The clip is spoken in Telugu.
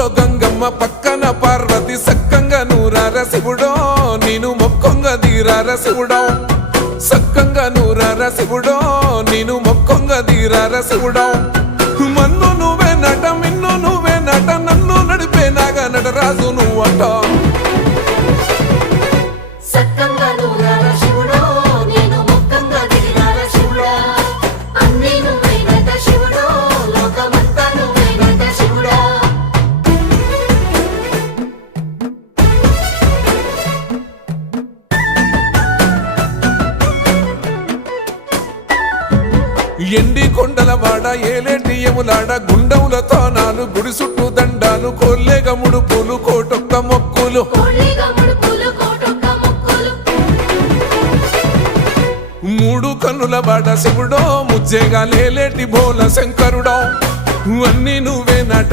ఊర్లో గంగమ్మ పక్కన పార్వతి సక్కంగా నూరార శివుడో నేను మొక్కొంగ దీరార శివుడో సక్కంగా నూరార శివుడో నేను మొక్కొంగ దీరార శివుడో మన్ను నువ్వే నట మిన్ను నువ్వే నట నన్ను నడిపే నాగా నటరాజు నువ్వట ఎండి కొండల వాడ ఏలేటి యములాడ గుండములతో నాలు గుడి చుట్టూ దండాలు కోల్లేగ ముడుపులు కోటొక్క మొక్కులు మూడు కన్నుల వాడ శివుడో ముజ్జేగా లేలేటి బోల శంకరుడో అన్నీ నువ్వే నట